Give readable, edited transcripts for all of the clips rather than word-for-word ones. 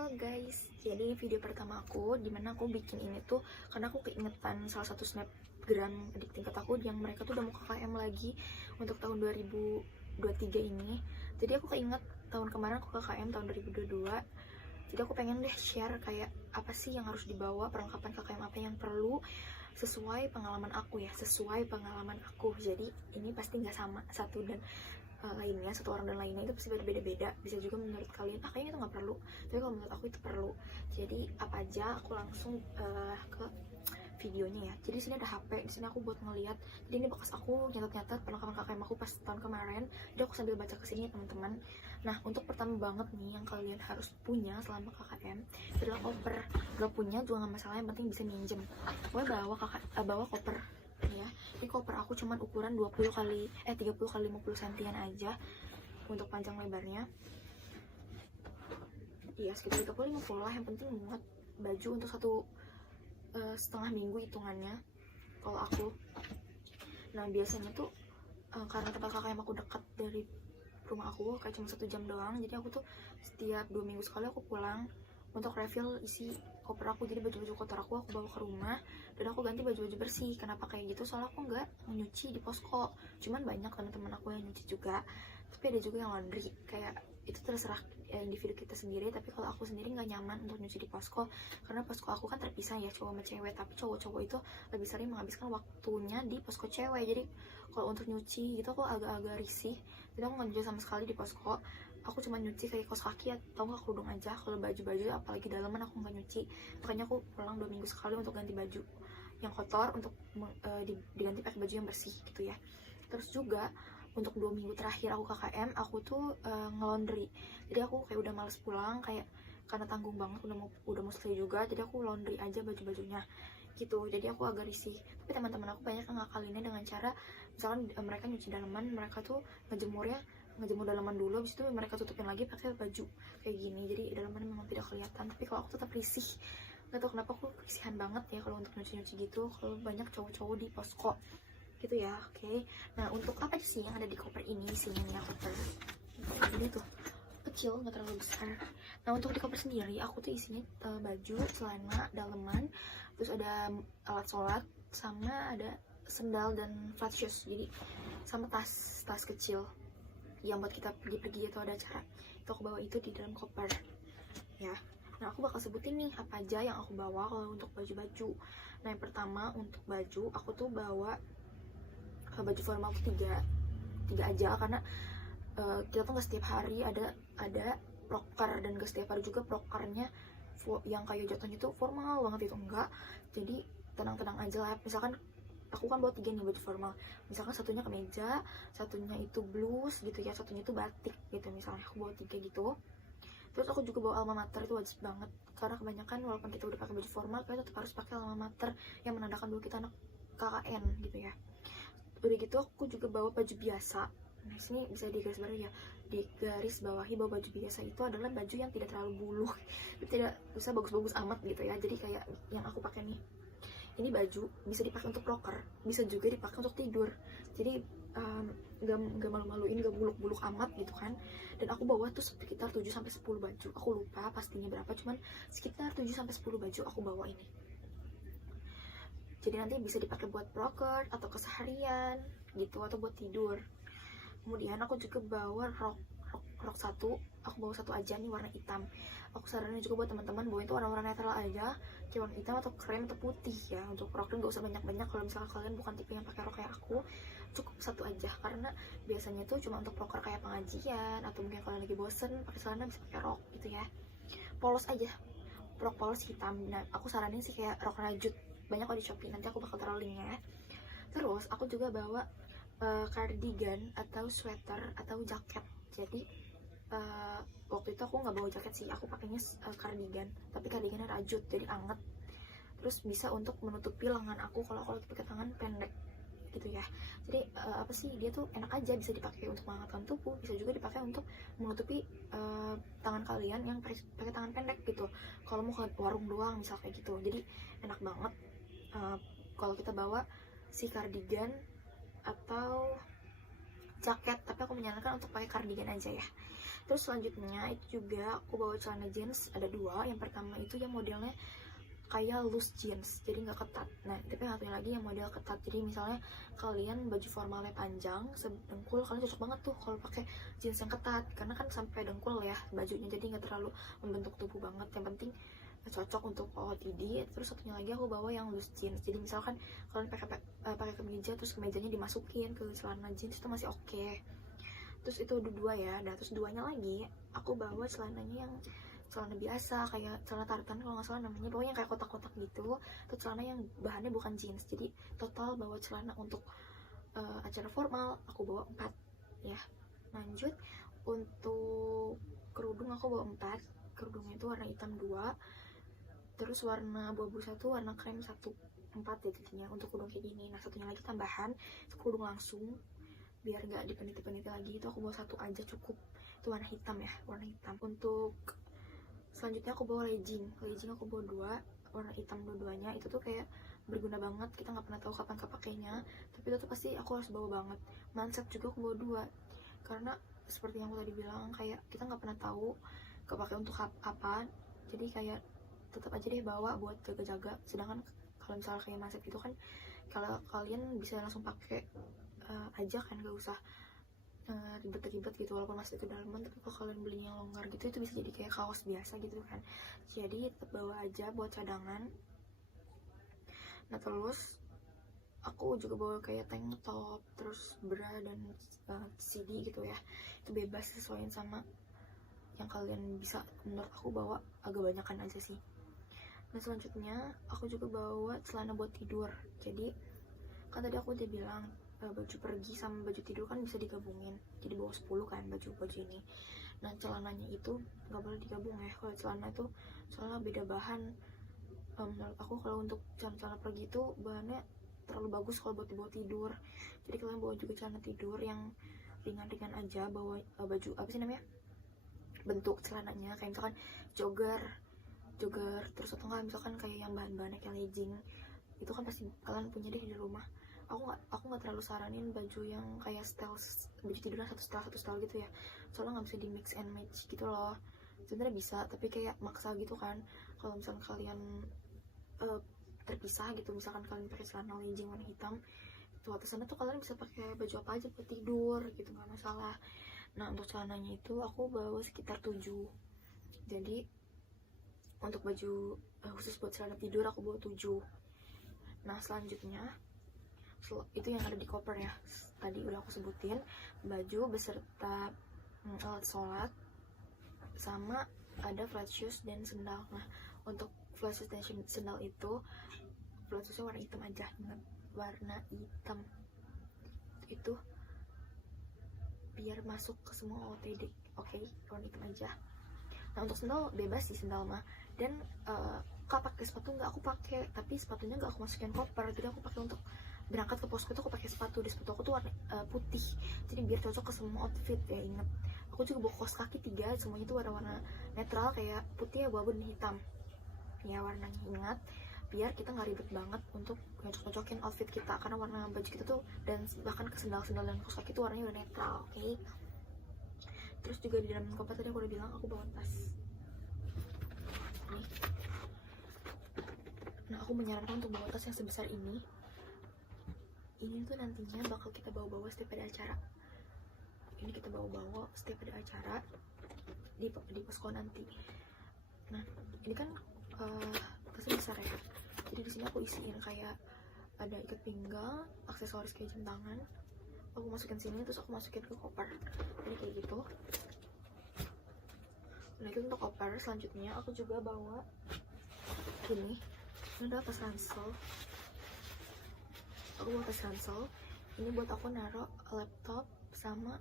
Halo guys, jadi video pertama aku dimana aku bikin ini tuh karena aku keingetan salah satu snapgram adik tingkat aku yang mereka tuh udah mau KKM lagi untuk tahun 2023 ini. Jadi aku keinget tahun kemarin aku KKM tahun 2022. Jadi aku pengen deh share kayak apa sih yang harus dibawa, perlengkapan KKM apa yang perlu sesuai pengalaman aku ya, sesuai pengalaman aku. Jadi ini pasti nggak sama satu dan lainnya, satu orang dan lainnya itu pasti berbeda-beda. Bisa juga menurut kalian kayaknya itu nggak perlu, tapi kalau menurut aku itu perlu. Jadi apa aja aku langsung ke videonya ya. Jadi di sini ada HP, di sini aku buat ngeliat. Jadi ini bekas aku nyatet-nyatet perlengkapan KKM aku pas tahun kemarin. Jadi aku sambil baca kesini ya teman-teman. Nah untuk pertama banget nih yang kalian harus punya selama KKM itu adalah koper. Gak punya juga nggak masalah, yang penting bisa minjem. Pokoknya bawa koper ya. Ini koper aku cuman ukuran 30 kali 50 cm aja untuk panjang lebarnya. Iya sekitar 30-50 lah, yang penting muat baju untuk setengah minggu hitungannya kalau aku. Nah biasanya tuh karena tempat KKM aku dekat dari rumah aku kayak cuma 1 jam doang, jadi aku tuh setiap 2 minggu sekali aku pulang untuk refill isi koper aku. Jadi baju-baju kotor aku bawa ke rumah dan aku ganti baju-baju bersih. Kenapa kayak gitu? Soalnya aku nggak nyuci di posko. Cuman banyak teman-teman aku yang nyuci juga, tapi ada juga yang laundry. Kayak itu terserah individu kita sendiri, tapi kalau aku sendiri nggak nyaman untuk nyuci di posko karena posko aku kan terpisah ya, cowok sama cewek. Tapi cowok-cowok itu lebih sering menghabiskan waktunya di posko cewek. Jadi kalau untuk nyuci gitu aku agak-agak risih, jadi aku nggak nyuci sama sekali di posko. Aku cuma nyuci kayak kaos kaki atau nggak kerudung aja. Kalau baju-baju apalagi dalaman aku nggak nyuci, makanya aku pulang 2 minggu sekali untuk ganti baju yang kotor untuk diganti pakai baju yang bersih gitu ya. Terus juga untuk 2 minggu terakhir aku KKM aku tuh nge-laundry. Jadi aku kayak udah males pulang, kayak karena tanggung banget, udah mau selesai juga, jadi aku laundry aja baju-bajunya gitu. Jadi aku agak risih, tapi teman-teman aku banyak yang ngakalinnya dengan cara misalkan mereka nyuci dalaman, mereka tuh ngejemur dalaman dulu, habis itu mereka tutupin lagi pakai baju kayak gini, jadi dalaman memang tidak kelihatan. Tapi kalau aku tetap risih, nggak tahu kenapa aku risihan banget ya kalau untuk nyuci gitu, kalau banyak cowok-cowok di posko gitu ya. Oke. Nah untuk apa sih yang ada di koper ini? Isinya koper ini tuh kecil, nggak terlalu besar. Nah untuk di koper sendiri aku tuh isinya baju, celana, daleman, terus ada alat sholat, sama ada sendal dan flat shoes. Jadi sama tas kecil yang buat kita pergi-pergi atau ada acara, itu aku bawa itu di dalam koper ya. Nah aku bakal sebutin nih apa aja yang aku bawa kalau untuk baju-baju. Nah yang pertama untuk baju aku tuh bawa baju formal tuh tiga aja, karena kita tuh nggak setiap hari ada proker, dan gak setiap hari juga prokernya yang kayak jatuhnya tuh formal banget, itu enggak. Jadi tenang-tenang aja lah. Misalkan aku kan bawa 3 nih baju formal, misalkan satunya kemeja, satunya itu blus gitu ya, satunya itu batik gitu, misalnya aku bawa 3 gitu. Terus aku juga bawa alma mater, itu wajib banget karena kebanyakan walaupun kita udah pakai baju formal, kita tetap harus pakai alma mater yang menandakan bahwa kita anak KKN gitu ya. Udah gitu aku juga bawa baju biasa. Nah sini bisa digaris bawahi bahwa baju biasa itu adalah baju yang tidak terlalu buluh, tidak usah bagus-bagus amat gitu ya. Jadi kayak yang aku pakai nih, ini baju bisa dipakai untuk proker, bisa juga dipakai untuk tidur. Jadi gak malu-maluin, gak buluk-buluk amat gitu kan. Dan aku bawa tuh sekitar 7-10 baju, aku lupa pastinya berapa, cuman sekitar 7-10 baju aku bawa ini. Jadi nanti bisa dipakai buat proker atau keseharian gitu, atau buat tidur. Kemudian aku juga bawa rok satu, aku bawa satu aja nih warna hitam. Aku saranin juga buat teman-teman bawa itu warna-warna netral aja, kayak warna hitam atau krem atau putih ya. Untuk rok tuh nggak usah banyak-banyak. Kalau misalnya kalian bukan tipe yang pakai rok kayak aku, cukup satu aja, karena biasanya tuh cuma untuk proker kayak pengajian, atau mungkin kalian lagi bosen pakai celana bisa pakai rok gitu ya. Polos aja, rok polos hitam. Nah aku saranin sih kayak rok rajut, banyak kok di Shopee, nanti aku bakal taruh linknya ya. Terus aku juga bawa cardigan atau sweater atau jaket. Jadi waktu itu aku nggak bawa jaket sih, aku pakainya cardigan, tapi cardigannya rajut jadi anget. Terus bisa untuk menutupi lengan aku kalau aku lagi pakai tangan pendek gitu ya. Jadi apa sih, dia tuh enak aja, bisa dipakai untuk menghangatkan tubuh, bisa juga dipakai untuk menutupi tangan kalian yang pakai tangan pendek gitu, kalau mau ke warung doang misal kayak gitu. Jadi enak banget kalau kita bawa si cardigan atau jaket, tapi aku menyarankan untuk pakai cardigan aja ya. Terus selanjutnya itu juga aku bawa celana jeans ada dua. Yang pertama itu yang modelnya kayak loose jeans, jadi nggak ketat. Nah, tapi yang satunya lagi yang model ketat. Jadi misalnya kalian baju formalnya panjang sedengkul, kalian cocok banget tuh kalau pakai jeans yang ketat, karena kan sampai dengkul ya bajunya, jadi nggak terlalu membentuk tubuh banget. Yang penting cocok untuk OOTD. Terus satunya lagi aku bawa yang loose jeans. Jadi misalkan kalian pakai kemeja, terus kemejanya dimasukin ke celana jeans, itu masih oke. Terus itu udah dua ya. Nah, terus duanya lagi aku bawa celananya yang celana biasa, kayak celana tartan kalau nggak salah namanya, pokoknya kayak kotak-kotak gitu. Itu celana yang bahannya bukan jeans. Jadi total bawa celana untuk acara formal aku bawa 4 ya. Lanjut, untuk kerudung aku bawa 4. Kerudungnya itu warna hitam 2, terus warna abu-abu 1, warna krem 1. 4 ya jadinya untuk kerudung kayak gini. Nah, satunya lagi tambahan kerudung langsung, biar nggak dipeniti-peniti lagi, itu aku bawa 1 aja cukup. Itu warna hitam ya, warna hitam. Untuk selanjutnya aku bawa legging aku bawa 2, warna hitam dua-duanya. Itu tuh kayak berguna banget, kita nggak pernah tahu kapan kepakainya, tapi itu tuh pasti aku harus bawa banget. Manset juga aku bawa 2, karena seperti yang aku tadi bilang, kayak kita nggak pernah tahu kepakai untuk apa, jadi kayak tetap aja deh bawa buat jaga-jaga. Sedangkan kalau misalnya kayak manset itu kan, kalau kalian bisa langsung pakai aja kan, gak usah ribet-ribet gitu, walaupun masih itu dalaman. Tapi kalau kalian beli yang longgar gitu, itu bisa jadi kayak kaos biasa gitu kan, jadi tetap bawa aja buat cadangan. Nah, terus aku juga bawa kayak tank top, terus bra dan CD gitu ya. Itu bebas, sesuaiin sama yang kalian bisa. Menurut aku bawa agak banyakan aja sih. Nah, selanjutnya aku juga bawa celana buat tidur. Jadi kan tadi aku udah bilang baju pergi sama baju tidur kan bisa digabungin, jadi bawa 10 kan baju ini. Nah, celananya itu nggak boleh digabung ya. Kalau celana itu soalnya beda bahan. Menurut aku kalau untuk celana pergi itu bahannya terlalu bagus kalau buat dibawa tidur. Jadi kalian bawa juga celana tidur yang ringan-ringan aja. Bawa baju apa sih namanya, bentuk celananya kayak misalkan jogger, terus atau enggak misalkan kayak yang bahan-bahannya kayak legging. Itu kan pasti kalian punya deh di rumah. Aku nggak terlalu saranin baju yang kayak baju tiduran satu style gitu ya, soalnya nggak bisa di mix and match gitu loh. Sebenarnya bisa, tapi kayak maksa gitu kan. Kalau misalkan kalian terpisah gitu, misalkan kalian pakai celana legging warna hitam, itu atasannya tuh kalian bisa pakai baju apa aja buat tidur gitu, nggak masalah. Nah, untuk celananya itu aku bawa sekitar 7. Jadi untuk baju khusus buat celana tidur aku bawa 7. Nah, selanjutnya itu yang ada di koper ya, tadi udah aku sebutin. Baju beserta alat sholat, sama ada flat shoes dan sendal. Nah, untuk flat shoes dan sendal itu flat shoesnya warna hitam aja, ingat, warna hitam. Itu biar masuk ke semua OOTD, oke? Warna hitam aja. Nah, untuk sendal bebas sih sendal mah. Dan kalau pakai sepatu nggak aku pakai, tapi sepatunya nggak aku masukin koper. Jadi aku pakai untuk berangkat ke posko tuh aku pakai sepatu. Di sepatu aku tuh warna putih, jadi biar cocok ke semua outfit ya. Ingat, aku juga bawa kaos kaki 3, semuanya tuh warna netral kayak putih, abu-abu dan hitam ya warnanya. Ingat, biar kita nggak ribet banget untuk cocok-cocokin outfit kita, karena warna baju kita tuh dan bahkan ke sendal-sendal dan kaos kaki tuh warnanya udah netral, oke? Terus juga di dalam koper tadi aku udah bilang aku bawa tas nih. Nah, aku menyarankan untuk bawa tas yang sebesar ini. Ini tuh nantinya bakal kita bawa-bawa setiap ada acara. Ini kita bawa-bawa setiap ada acara di posko nanti. Nah, ini kan tasnya besar ya. Jadi di sini aku isiin kayak ada ikat pinggang, aksesoris kayak jam tangan. Aku masukin sini, terus aku masukin ke koper. Ini kayak gitu. Nah, itu untuk koper. Selanjutnya aku juga bawa ini ada tas ransel. Aku bawa tas ransel ini buat aku naruh laptop sama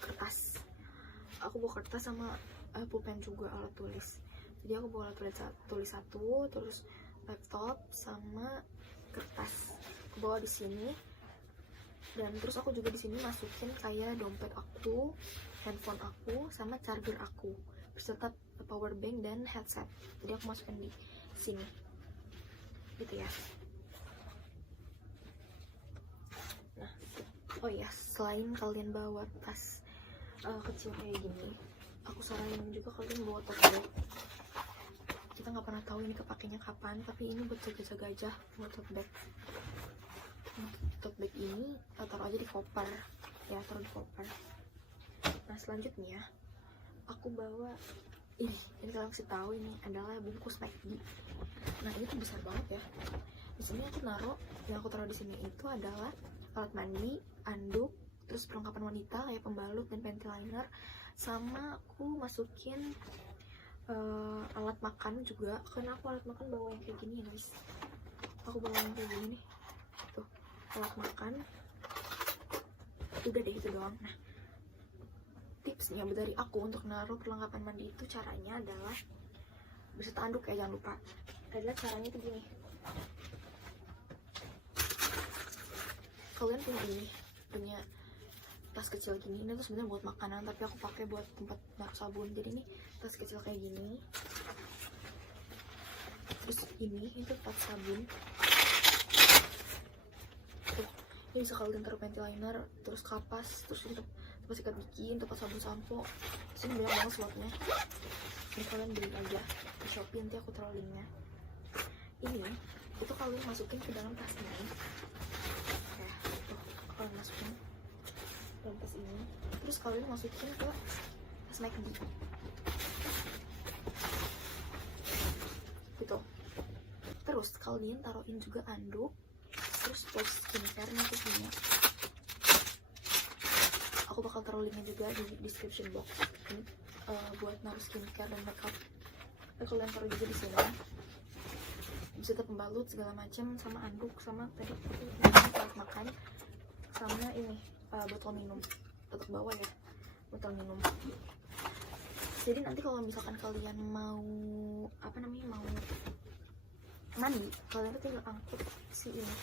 kertas. Aku bawa kertas sama pulpen juga, alat tulis. Jadi aku bawa alat tulis 1, terus laptop sama kertas aku bawa di sini. Dan terus aku juga di sini masukin kayak dompet aku, handphone aku, sama charger aku beserta power bank dan headset. Jadi aku masukin di sini gitu ya. Nah, oh ya, selain kalian bawa tas kecil kayak gini, aku saranin juga kalian bawa tote bag. Kita nggak pernah tahu ini kepakainya kapan, tapi ini buat jaga-jaga aja buat tote bag. Tote bag ini taruh aja di koper ya, taruh di koper. Nah selanjutnya aku bawa ini kalian kasih tahu, ini adalah bungkus McD. Nah ini tuh besar banget ya. Di sini aku yang aku taruh di sini itu adalah alat mandi, anduk, terus perlengkapan wanita kayak pembalut dan panty liner, sama aku masukin alat makan juga, karena aku alat makan bawa yang kayak gini ya guys. Aku bawa yang kayak gini nih, tuh alat makan. Udah deh itu doang. Nah tipsnya dari aku untuk naruh perlengkapan mandi itu caranya adalah beserta anduk ya, jangan lupa. Adalah caranya tuh gini, kalian punya tas kecil gini. Ini tuh sebenarnya buat makanan, tapi aku pakai buat tempat naruh sabun. Jadi ini tas kecil kayak gini, terus ini itu tas sabun. Tuh, ini bisa kalian taruh panty liner, terus kapas, terus ini tempat sikat gigi, tempat sabun sampo. Sini banyak banget slotnya. Ini kalian beli aja di Shopee, nanti aku taruh linknya. Ini itu kalian masukin ke dalam tas ini. Tuh, kalian masukin dalam tas ini, terus kalian masukin ke tas McD gitu. Terus kalian taruhin juga anduk, terus box skincare-nya ke sini. Aku bakal taruh linknya juga di description box. Ini buat naruh skincare dan makeup. Kalian taruh juga di sini. Bisa pembalut segala macam, sama anduk, sama tadi alat makan, sama ini botol minum. Tetap bawa ya botol minum. Jadi nanti kalau misalkan kalian mau mau mandi, kalian tuh tinggal angkut si ini.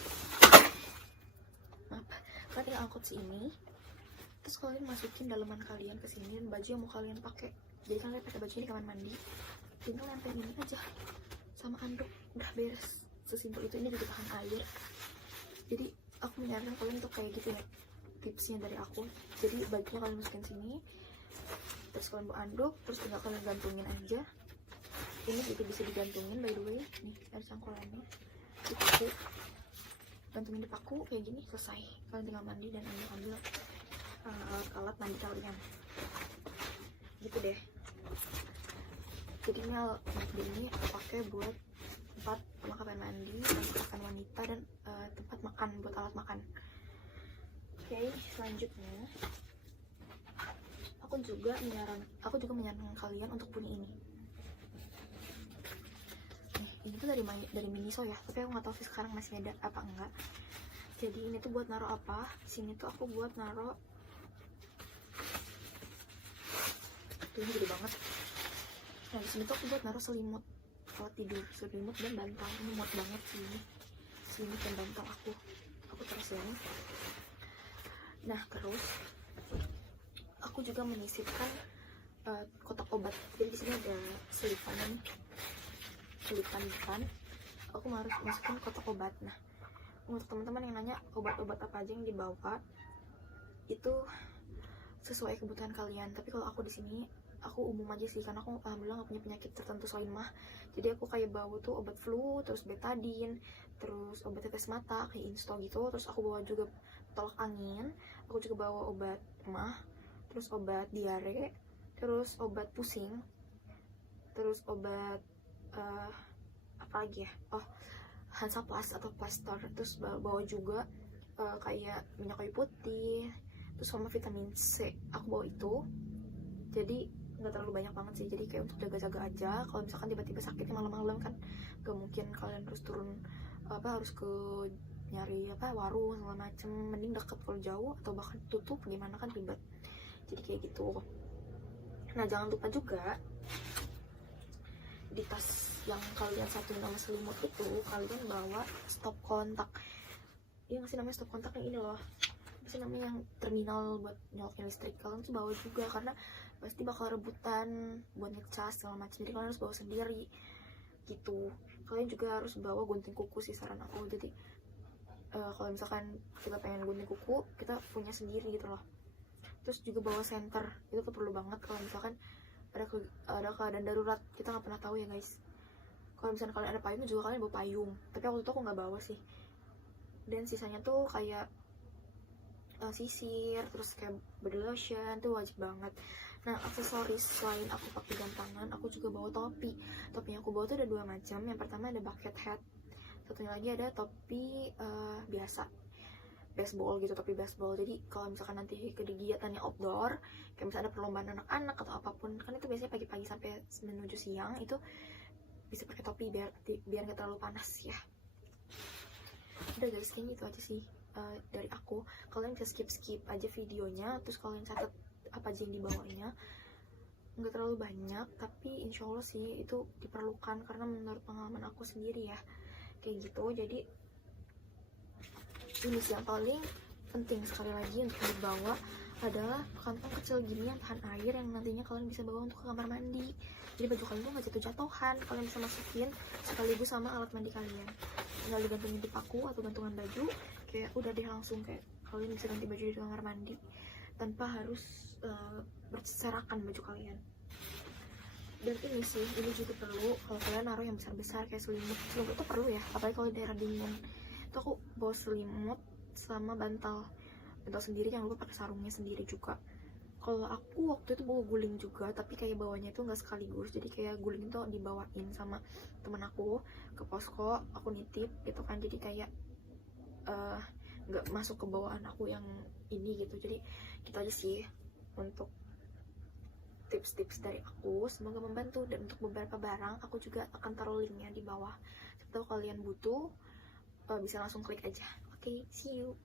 Kalian tinggal angkut si ini, terus kalian masukin daleman kalian ke sini dan baju yang mau kalian pakai. Jadi kalian pakai baju ini di kamar mandi, tinggal nempelin ini aja sama anduk, udah beres. Sesimpel itu. Ini juga tahan air. Jadi aku menyarankan kalian untuk kayak gitu ya, tipsnya dari aku. Jadi bajunya kalian masukin sini, terus kalian bawa anduk, terus tinggal kalian gantungin aja. Ini juga bisa digantungin, by the way. Nih ada cangkulannya, dipaku, gantungin di paku kayak gini, selesai. Kalian tinggal mandi dan ambil alat mandi kalian gitu deh. Jadi ini aku pakai buat tempat perlengkapan mandi, perlengkapan wanita, dan tempat makan, buat alat makan. Oke, selanjutnya aku juga menyarankan kalian untuk punya ini. Ini tuh dari Miniso ya, tapi aku nggak tahu sih sekarang masih ada apa enggak. Jadi ini tuh buat naruh apa? Sini tuh aku buat naruh, tuh ini gede banget. Nah di sini tuh aku buat naruh selimut kalau tidur, selimut dan bantal. Ini muat banget sih ini, selimut dan bantal aku taruh sini. Nah terus aku juga menyisipkan kotak obat. Jadi di sini ada selipannya nih, selipan depan. Aku harus masukin kotak obat. Nah untuk teman-teman yang nanya obat-obat apa aja yang dibawa, itu sesuai kebutuhan kalian. Tapi kalau aku di sini aku umum aja sih, karena aku alhamdulillah nggak punya penyakit tertentu selain mah. Jadi aku kayak bawa tuh obat flu, terus betadine, terus obat tetes mata kayak Insto gitu. Terus aku bawa juga tolak angin, aku juga bawa obat mah, terus obat diare, terus obat pusing, terus obat apa lagi ya, Hansaplast atau plaster. Terus bawa juga kayak minyak kayu putih, terus sama vitamin C aku bawa itu. Jadi nggak terlalu banyak banget sih, jadi kayak untuk jaga-jaga aja. Kalau misalkan tiba-tiba sakitnya malam-malam kan gak mungkin kalian harus turun harus ke nyari warung segala macem, mending deket. Kalau jauh atau bahkan tutup gimana kan ribet. Jadi kayak gitu. Nah jangan lupa juga di tas yang kalian satuin sama selimut itu kalian bawa stop kontak. Iya nggak sih namanya stop kontak yang ini loh, sih namanya yang terminal buat nyolokin listrik. Kalian tuh bawa juga karena pasti bakal rebutan buat ngecas segala macam. Jadi kalian harus bawa sendiri gitu. Kalian juga harus bawa gunting kuku sih saran aku. Jadi kalau misalkan kita pengen gunting kuku, kita punya sendiri gitu loh. terus juga bawa senter, itu tuh perlu banget kalau misalkan ada keadaan darurat, kita nggak pernah tahu ya guys. Kalau misalnya kalian ada payung juga kalian bawa payung, tapi waktu itu aku nggak bawa sih. Dan sisanya tuh kayak sisir, terus kayak body lotion tuh wajib banget. Nah, aksesoris selain aku pakai jam tangan, aku juga bawa topi. Topi yang aku bawa tuh ada 2 macam. Yang pertama ada bucket hat, satunya lagi ada topi biasa, baseball gitu, topi baseball. Jadi kalau misalkan nanti kegiatannya outdoor, kayak misalnya ada perlombaan anak-anak atau apapun, kan itu biasanya pagi-pagi sampai menuju siang, itu bisa pakai topi biar nggak terlalu panas ya. Udah guys, kayaknya itu aja sih dari aku. Kalian bisa skip aja videonya, terus kalian catat apa aja yang dibawanya. Nggak terlalu banyak, tapi insya Allah sih itu diperlukan karena menurut pengalaman aku sendiri ya kayak gitu. Jadi ini sih yang paling penting sekali lagi untuk dibawa adalah kantong kecil gini yang tahan air, yang nantinya kalian bisa bawa untuk ke kamar mandi. Jadi baju kalian tuh nggak jatuh-jatuhan, kalian bisa masukin sekaligus sama alat mandi kalian, tinggal digantungin di paku atau gantungan baju, kayak udah deh langsung kayak kalian bisa ganti baju di kamar mandi tanpa harus berserakan baju kalian. Dan ini sih, ini juga perlu kalau kalian naruh yang besar-besar kayak selimut itu perlu ya, apalagi kalau di daerah dingin. Itu aku bawa selimut sama bantal sendiri, jangan lupa pakai sarungnya sendiri juga. Kalau aku waktu itu bawa guling juga, tapi kayak bawanya itu nggak sekaligus, jadi kayak guling itu dibawain sama temen aku ke posko, aku nitip gitu kan, jadi kayak nggak masuk ke bawaan aku yang ini gitu. Jadi gitu aja sih untuk tips-tips dari aku, semoga membantu. Dan untuk beberapa barang aku juga akan taruh linknya di bawah, atau kalian butuh bisa langsung klik aja. Oke, see you.